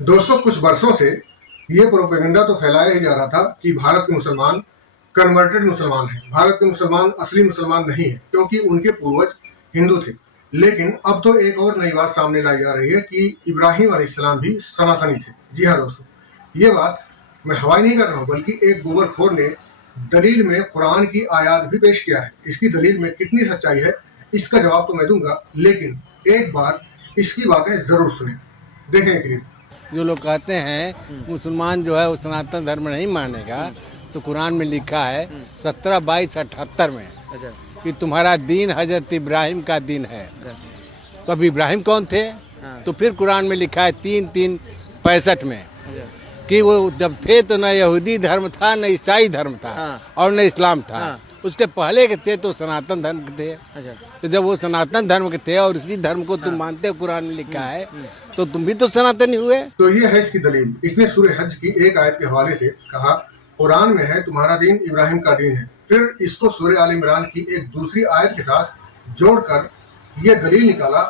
दोस्तों, कुछ वर्षों से ये प्रोपेगेंडा तो फैलाया ही जा रहा था कि भारत के मुसलमान कन्वर्टेड मुसलमान हैं। भारत के मुसलमान असली मुसलमान नहीं है, क्योंकि उनके पूर्वज हिंदू थे। लेकिन अब तो एक और नई बात सामने लाई जा रही है कि इब्राहिम अलैहिस्सलाम भी सनातनी थे। जी हाँ दोस्तों, ये बात मैं हवाई नहीं कर रहा हूँ, बल्कि एक गोबरखोर ने दलील में कुरान की आयत भी पेश किया है। इसकी दलील में कितनी सच्चाई है, इसका जवाब तो मैं दूंगा, लेकिन एक बार इसकी बातें जरूर सुने। देखें एक क्लिप। जो लोग कहते हैं मुसलमान जो है वो सनातन धर्म नहीं मानेगा, तो कुरान में लिखा है 17-22-78 में कि तुम्हारा दीन हजरत इब्राहिम का दीन है। तो अब इब्राहिम कौन थे? तो फिर कुरान में लिखा है 3-3-65 में कि वो जब थे तो न यहूदी धर्म था, न ईसाई धर्म था और न इस्लाम था। उसके पहले के थे तो सनातन धर्म के थे। तो जब वो सनातन धर्म के थे और इसी धर्म को तुम मानते हो, कुरान में लिखा है, तो तुम भी तो सनातनी हुए। तो ये है इसकी दलील। इसने सूरह हज की एक आयत के हवाले से कहा, कुरान में है तुम्हारा दीन इब्राहिम का दीन है। फिर इसको सूरह आल इमरान की एक दूसरी आयत के साथ जोड़कर ये दलील निकाला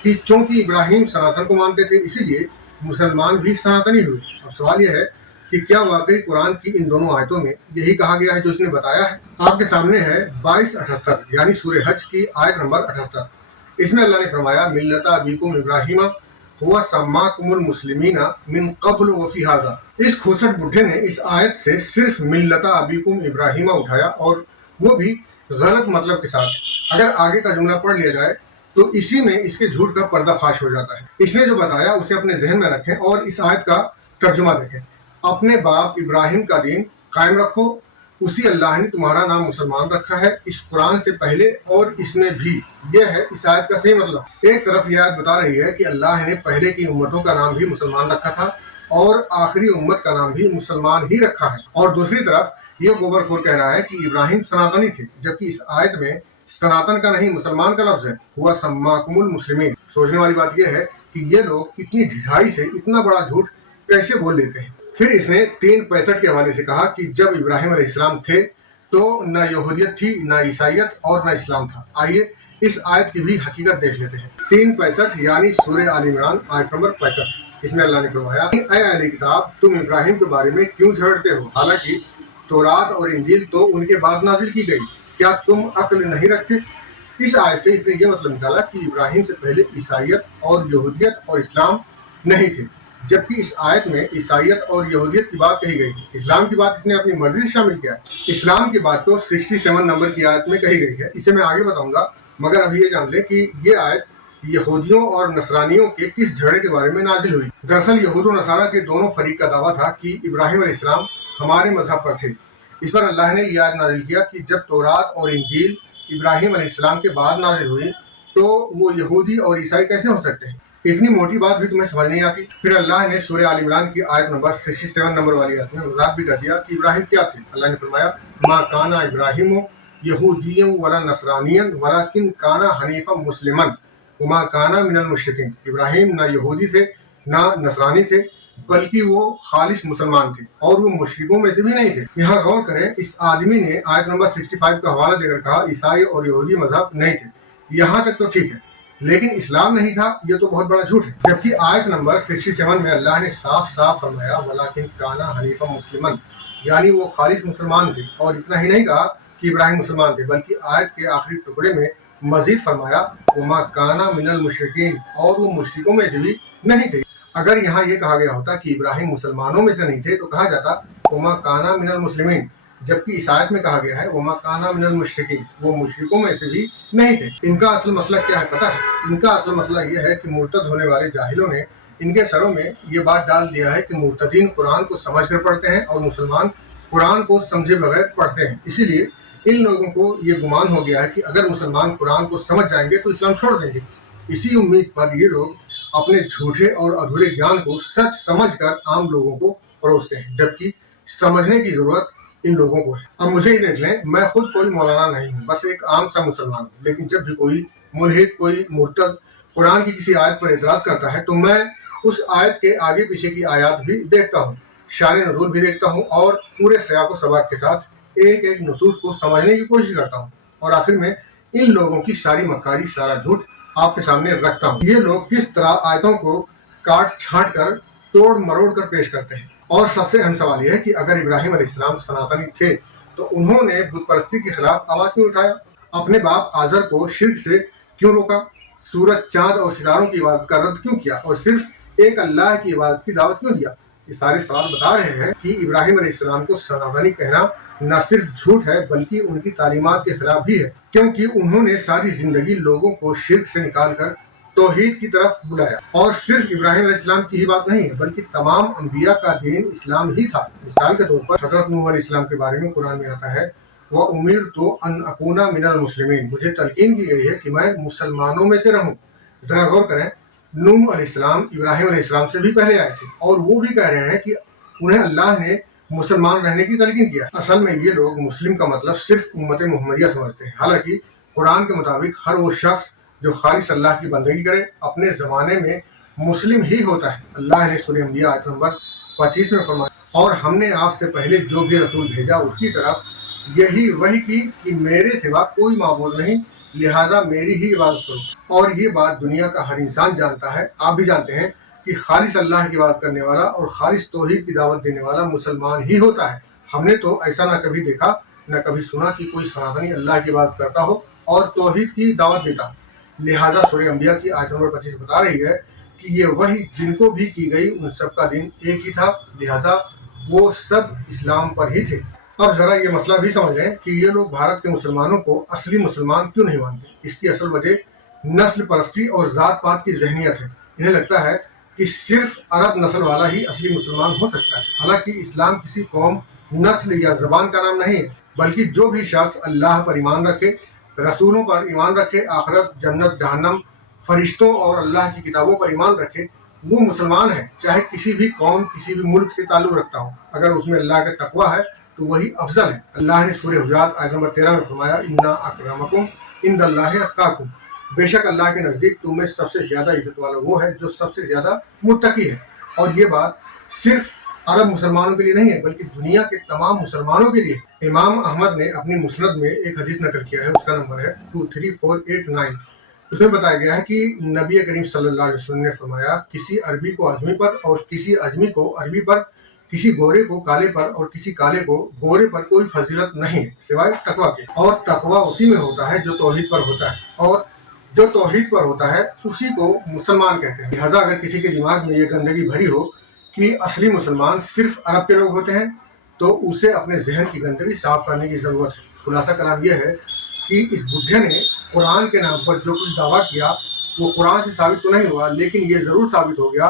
कि चूंकि इब्राहिम सनातन को मानते थे, इसीलिए मुसलमान भी सनातनी हुए। अब सवाल यह है कि क्या वाकई कुरान की इन दोनों आयतों में यही कहा गया है जो इसने बताया है? आपके सामने है 22-78 यानी सूरह हज की आयत नंबर 78। इसमें अल्लाह ने फरमाया, मिल्लता अबीकुम इब्राहिम हुआ सम्माकुमुल मुस्लिमीना मिन क़ब्ल व फी हाज़ा। इस खूसट बुढ़े ने इस आयत से सिर्फ मिल्लता अबीकुम इब्राहिमा उठाया, और वो भी गलत मतलब के साथ। अगर आगे का जुमला पढ़ लिया जाए तो इसी में इसके झूठ का पर्दाफाश हो जाता है। इसने जो बताया उसे अपने जहन में रखें और इस आयत का तर्जुमा देखें। अपने बाप इब्राहिम का दीन कायम रखो, उसी अल्लाह ने तुम्हारा नाम मुसलमान रखा है। इस कुरान से पहले और इसमें भी यह है इस आयत का सही मतलब। एक तरफ यह आयत बता रही है कि अल्लाह ने पहले की उम्मतों का नाम भी मुसलमान रखा था और आखिरी उम्मत का नाम भी मुसलमान ही रखा है, और दूसरी तरफ यह गोबरखोर कह रहा है कि इब्राहिम सनातनी थे, जबकि इस आयत में सनातन का नहीं मुसलमान का लफ्ज है, हुआ सम्माकुमुल मुस्लिमीन। सोचने वाली बात यह है कि ये लोग इतनी ढिठाई से इतना बड़ा झूठ कैसे बोल लेते हैं। फिर इसने 3:65 के हवाले से कहा कि जब इब्राहिम अलैहिस्सलाम थे तो न यहूदियत थी, न ईसाइयत और न इस्लाम था। आइए इस आयत की भी हकीकत देख लेते हैं। 3:65 यानी सूरह आल इमरान आयत नंबर 65। इसमें अल्लाह ने फरमाया, ऐ अहले किताब, तुम इब्राहिम के बारे में क्यों झगड़ते हो, हालांकि तौरात और इंजील तो उनके बाद नाजिल की गई। क्या तुम अक्ल नहीं रखते? इस आयत से इसने ये मतलब निकाला कि इब्राहिम से पहले ईसाइयत और यहूदियत और इस्लाम नहीं थे, जबकि इस आयत में ईसाइयत और यहूदियत की बात कही गई है। इस्लाम की बात इसने अपनी मर्जी से शामिल किया है। इस्लाम की बात तो 67 नंबर की आयत में कही गई है, इसे मैं आगे बताऊंगा, मगर अभी ये जान लें कि ये आयत यहूदियों और नसरानियों के किस झगड़े के बारे में नाजिल हुई। दरअसल यहूद और नसारा के दोनों फरीक का दावा था कि इब्राहिम अलैहिस्सलाम हमारे मजहब पर थे। इस पर अल्लाह ने यह आयत नाजिल किया कि जब तौरात और इंजील इब्राहिम अलैहिस्सलाम के बाद नाजिल हुई तो वो यहूदी और ईसाई कैसे हो सकते हैं? इतनी मोटी बात भी तुम्हें समझ नहीं आती? फिर अल्लाह ने सूरह आल इमरान की आयत नंबर 67 नंबर वाली आयत में वजाहत भी कर दिया कि इब्राहिम क्या थे। अल्लाह ने फरमाया, मा काना इब्राहिम यहूदियन वला नसरानियन वलाकिन काना हनीफा मुस्लिमन वमा काना मिनल मुशरिकीन। इब्राहिम ना यहूदी थे ना नसरानी थे, बल्कि वो खालिस मुसलमान थे और वो मुशरिकों में से भी नहीं थे। यहाँ गौर करें, इस आदमी ने आयत नंबर 65 का हवाला देकर कहा ईसाई और यहूदी मजहब नहीं थे। यहाँ तक तो ठीक है, लेकिन इस्लाम नहीं था, ये तो बहुत बड़ा झूठ है। जबकि आयत नंबर 67 में अल्लाह ने साफ साफ फरमाया, वलाकिन काना हनीफा मुस्लिमन, यानी वो खालिस मुसलमान थे। और इतना ही नहीं कहा कि इब्राहिम मुसलमान थे, बल्कि आयत के आखिरी टुकड़े में मजीद फरमाया, वमा काना मिनल मुशरिकीन, और वो मुशरिकों में से भी नहीं थे। अगर यहाँ ये कहा गया होता कि इब्राहिम मुसलमानों में से नहीं थे तो कहा जाता वमा काना मिनल मुस्लिमीन, जबकि इस आयत में कहा गया है वमा काना मिनल मुशरिकीन, वो मुशरिकों में से भी नहीं थे। इनका असल मसला क्या है पता है? इनका असल मसला ये है कि मुर्तद होने वाले जाहिलों ने इनके सरों में ये बात डाल दिया है कि मुर्तदीन कुरान को समझ कर पढ़ते हैं और मुसलमान कुरान को समझे बगैर पढ़ते हैं। इसीलिए इन लोगों को ये गुमान हो गया है कि अगर मुसलमान कुरान को समझ जाएंगे तो इस्लाम छोड़ देंगे। इसी उम्मीद पर ये लोग अपने झूठे और अधूरे ज्ञान को सच समझकर आम लोगों को परोसते हैं, जबकि समझने की जरूरत इन लोगों को है। अब मुझे ही देख लें, मैं खुद कोई मौलाना नहीं हूँ, बस एक आम सा मुसलमान हूँ, लेकिन जब भी कोई मुल्हिद, कोई मुर्तद कुरान की किसी आयत पर इतराज करता है तो मैं उस आयत के आगे पीछे की आयत भी देखता हूँ, शान नज़ूल भी देखता हूँ और पूरे सियाक़ो सबाक़ के साथ एक एक नसूस को समझने की कोशिश करता हूँ, और आखिर में इन लोगों की सारी मक्कारी, सारा झूठ आपके सामने रखता हूँ। ये लोग किस तरह आयतों को काट छांट कर तोड़ मरोड़ कर पेश करते हैं। और सबसे अहम सवाल यह है कि अगर इब्राहिम अलैहिस्सलाम सनातनी थे तो उन्होंने बुत परस्ती के खिलाफ आवाज क्यों उठाया? अपने बाप आजर को शिर्क से क्यों रोका? सूरज, चांद और सितारों की इबादत का रद्द क्यों किया और सिर्फ एक अल्लाह की इबादत की दावत क्यों दिया? ये सारे सवाल बता रहे हैं कि इब्राहिम अलैहिस्सलाम को सनातनी कहना न सिर्फ झूठ है बल्कि उनकी तालीमात के खिलाफ भी है, क्योंकि उन्होंने सारी जिंदगी लोगों को शिर्क से निकालकर तौहीद की तरफ बुलाया। और सिर्फ इब्राहिम अलैहिस्सलाम की ही बात नहीं है बल्कि तमाम अंबिया का दीन इस्लाम ही था। मिसाल के तौर पर हजरत नूह अलैहिस्सलाम के बारे में कुरान में आता है, वह उमीर तो अन अकूना मिनल मुस्लिमीन, मुझे तलकीन की गई है कि मैं मुसलमानों में से रहूं। जरा गौर करें, नूह अलैहिस्सलाम इब्राहिम अलैहिस्सलाम से भी पहले आए थे और वो भी कह रहे हैं कि उन्हें अल्लाह ने मुसलमान रहने की तलकीन किया। असल में ये लोग मुस्लिम का मतलब सिर्फ उम्मत मोहम्मदिया समझते हैं। हालांकि कुरान के मुताबिक हर वो शख्स जो खालिस अल्लाह की बंदगी करे अपने ज़माने में मुस्लिम ही होता है। अल्लाह ने सूरह अंबिया आयत नंबर 25 में फरमाया, और हमने आपसे पहले जो भी रसूल भेजा उसकी तरफ यही वही की कि मेरे सिवा कोई माबूद नहीं, लिहाजा मेरी ही इबादत करो। और ये बात दुनिया का हर इंसान जानता है, आप भी जानते हैं कि खालिस अल्लाह की इबादत करने वाला और खालिस तौहीद की दावत देने वाला मुसलमान ही होता है। हमने तो ऐसा न कभी देखा न कभी सुना कि कोई सनातनी अल्लाह की इबादत करता हो और तौहीद की दावत देता। लिहाजा सूरह अंबिया की आयत नंबर 25 बता रही है कि ये वही जिनको भी की गई उन सब का दिन एक ही था, लिहाजा वो सब इस्लाम पर ही थे। अब जरा ये मसला भी समझ लें कि ये लोग भारत के मुसलमानों को असली मुसलमान क्यों नहीं मानते। इसकी असल वजह नस्ल परस्ती और जात पात की जहनियत है। इन्हें लगता है कि सिर्फ अरब नस्ल वाला ही असली मुसलमान हो सकता है। हालांकि इस्लाम किसी कौम, नस्ल या जबान का नाम नहीं है, बल्कि जो भी शख्स अल्लाह पर ईमान रखे, रसूलों पर ईमान रखे, आखिरत, जन्नत, जहन्नम, फरिश्तों और अल्लाह की किताबों पर ईमान रखे, वो मुसलमान है, चाहे किसी भी कौम, किसी भी मुल्क से ताल्लुक रखता हो। अगर उसमें अल्लाह का तकवा है तो वही अफजल है। अल्लाह ने सूरह हुजरात आयत नंबर 13 में फरमाया, इन्ना अकरमकुम इंदल्लाहि अत्काकुम, बेशक अल्लाह के नज़दीक तुम में सबसे ज्यादा इज्जत वाला वो है जो सबसे ज्यादा मुत्तकी है। और ये बात सिर्फ अरब मुसलमानों के लिए नहीं है बल्कि दुनिया के तमाम मुसलमानों के लिए। इमाम अहमद ने अपनी मुस्नद में एक हदीस नकल किया है, उसका नंबर है 23489। उसमें बताया गया है कि नबी करीम सल्लल्लाहु अलैहि वसल्लम ने फरमाया, किसी अरबी को अजमी पर और किसी अजमी को अरबी पर, किसी गोरे को काले पर और किसी काले को गोरे पर कोई फजीलत नहीं है सिवाय तकवा के। और तकवा उसी में होता है जो तौहीद पर होता है, और जो तौहीद पर होता है उसी को मुसलमान कहते हैं। लिहाजा अगर किसी के दिमाग में ये गंदगी भरी हो कि असली मुसलमान सिर्फ अरब के लोग होते हैं तो उसे अपने जहन की गंदगी साफ करने की जरूरत है। खुलासा कलाम यह है कि इस बुढ़े ने कुरान के नाम पर जो कुछ दावा किया वो कुरान से साबित तो नहीं हुआ, लेकिन ये जरूर साबित हो गया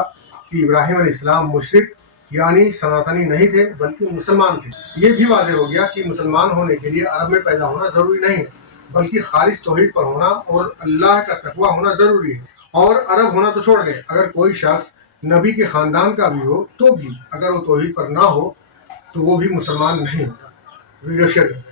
कि इब्राहिम अलैहिस्सलाम मुशरिक यानी सनातनी नहीं थे बल्कि मुसलमान थे। ये भी वाज़ेह हो गया कि मुसलमान होने के लिए अरब में पैदा होना जरूरी नहीं है बल्कि खालिस तौहीद पर होना और अल्लाह का तकवा होना जरूरी है। और अरब होना तो छोड़ दें, अगर कोई शख्स नबी के खानदान का भी हो तो भी अगर वो तौहीद पर ना हो तो वो भी मुसलमान नहीं होता। वीडियो शेयर करें।